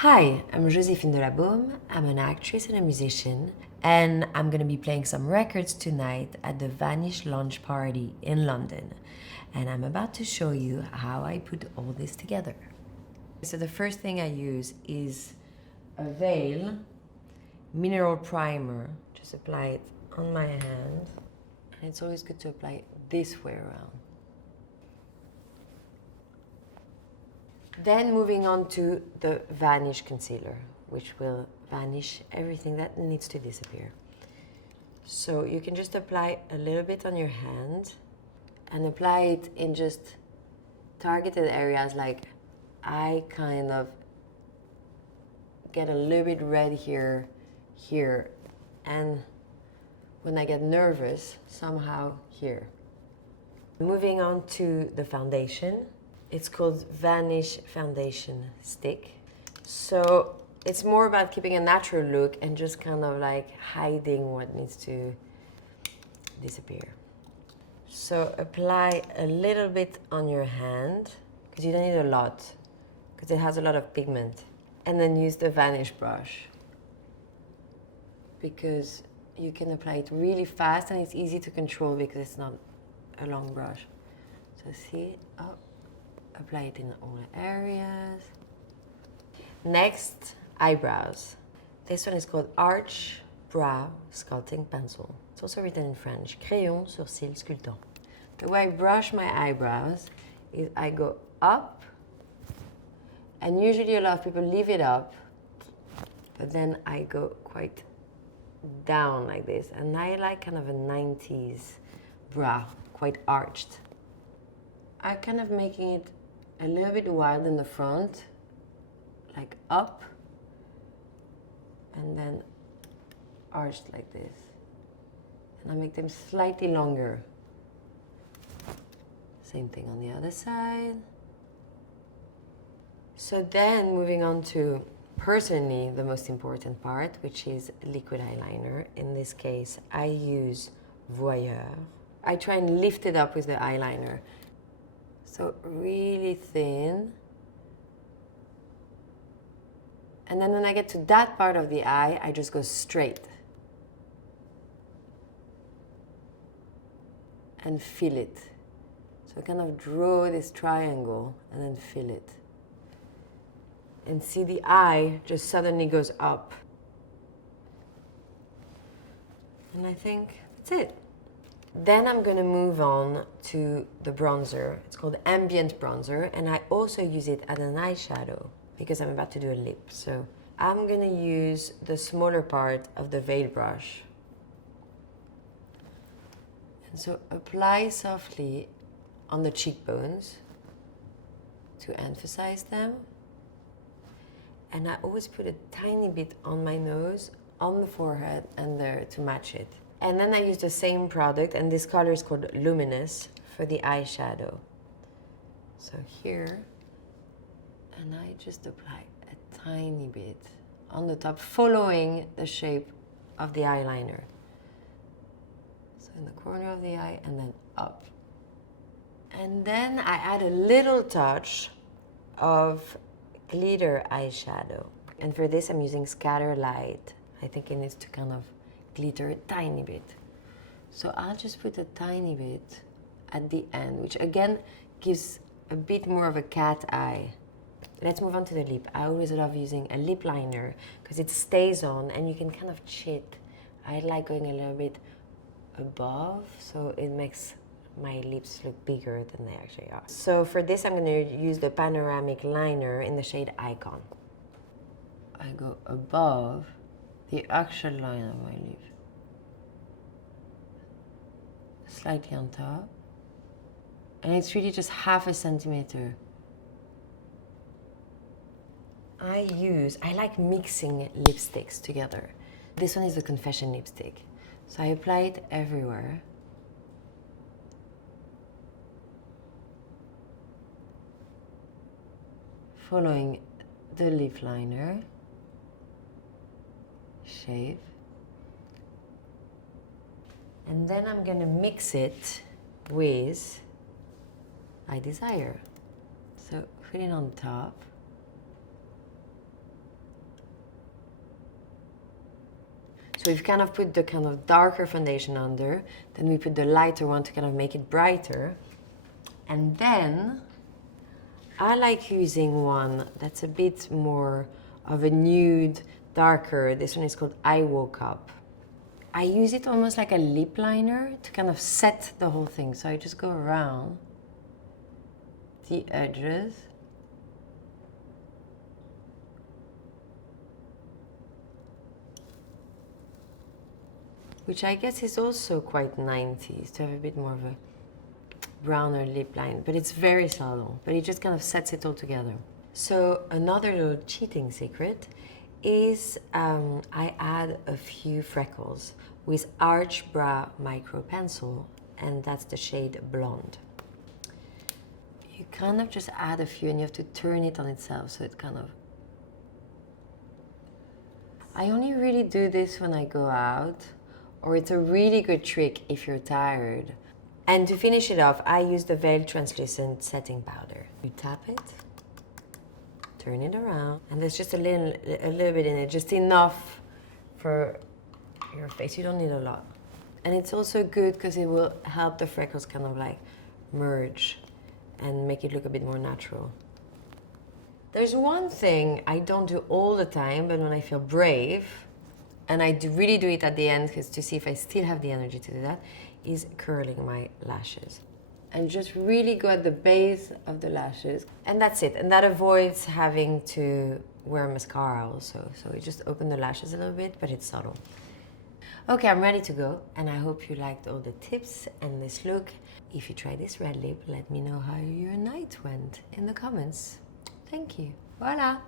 Hi, I'm Josephine de la Baume. I'm an actress and a musician, and I'm gonna be playing some records tonight at the Vanish launch party in London. And I'm about to show you how I put all this together. So the first thing I use is a Veil mineral primer. Just apply it on my hand. And it's always good to apply it this way around. Then moving on to the Vanish concealer, which will vanish everything that needs to disappear. So you can just apply a little bit on your hand and apply it in just targeted areas. Like I kind of get a little bit red here, and when I get nervous, somehow here. Moving on to the foundation. It's called Vanish Foundation Stick. So it's more about keeping a natural look and just kind of like hiding what needs to disappear. So apply a little bit on your hand, because you don't need a lot, because it has a lot of pigment. And then use the Vanish brush, because you can apply it really fast and it's easy to control because it's not a long brush. So see, oh. Apply it in all areas. Next, eyebrows. This one is called Arch Brow Sculpting Pencil. It's also written in French. Crayon, sourcil, sculptant. The way I brush my eyebrows is I go up, and usually a lot of people leave it up, but then I go quite down like this, and I like kind of a 90s brow, quite arched. I'm kind of making it a little bit wild in the front, like up, and then arched like this. And I make them slightly longer. Same thing on the other side. So then moving on to, personally, the most important part, which is liquid eyeliner. In this case, I use VOYEUR. I try and lift it up with the eyeliner. So really thin. And then when I get to that part of the eye, I just go straight. And fill it. So kind of draw this triangle and then fill it. And see the eye just suddenly goes up. And I think that's it. Then I'm going to move on to the bronzer. It's called Ambient Bronzer, and I also use it as an eyeshadow because I'm about to do a lip. So I'm going to use the smaller part of the Veil brush. And so apply softly on the cheekbones to emphasize them. And I always put a tiny bit on my nose, on the forehead, and there to match it. And then I use the same product, and this color is called Luminous, for the eyeshadow. So here, and I just apply a tiny bit on the top, following the shape of the eyeliner. So in the corner of the eye, and then up. And then I add a little touch of glitter eyeshadow. And for this, I'm using Scatter Light. I think it needs to kind of glitter a tiny bit. So I'll just put a tiny bit at the end, which again gives a bit more of a cat eye. Let's move on to the lip. I always love using a lip liner because it stays on and you can kind of cheat. I like going a little bit above, so it makes my lips look bigger than they actually are. So for this, I'm going to use the Panoramic liner in the shade Icon. I go above the actual line of my lip, slightly on top, and it's really just ½ centimeter. I like mixing lipsticks together. This one is the Confession lipstick, so I apply it everywhere. Following the lip liner shape. And then I'm going to mix it with I Desire. So put it on top. So we've kind of put the kind of darker foundation under, then we put the lighter one to kind of make it brighter. And then I like using one that's a bit more of a nude, darker. This one is called I Woke Up. I use it almost like a lip liner to kind of set the whole thing. So I just go around the edges. Which I guess is also quite 90s, to have a bit more of a browner lip line, but it's very subtle, but it just kind of sets it all together. So another little cheating secret is I add a few freckles with AIRBRUSH micro pencil, and that's the shade Blonde. You kind of just add a few and you have to turn it on itself, so it kind of... I only really do this when I go out, or it's a really good trick if you're tired. And to finish it off, I use the Veil Translucent Setting Powder. You tap it, turn it around, and there's just a little bit in it, just enough for your face. You don't need a lot. And it's also good because it will help the freckles kind of like merge and make it look a bit more natural. There's one thing I don't do all the time, but when I feel brave, and I really do it at the end because to see if I still have the energy to do that, is curling my lashes. And just really go at the base of the lashes. And that's it. And that avoids having to wear mascara also. So we just open the lashes a little bit, but it's subtle. Okay, I'm ready to go. And I hope you liked all the tips and this look. If you try this red lip, let me know how your night went in the comments. Thank you. Voila!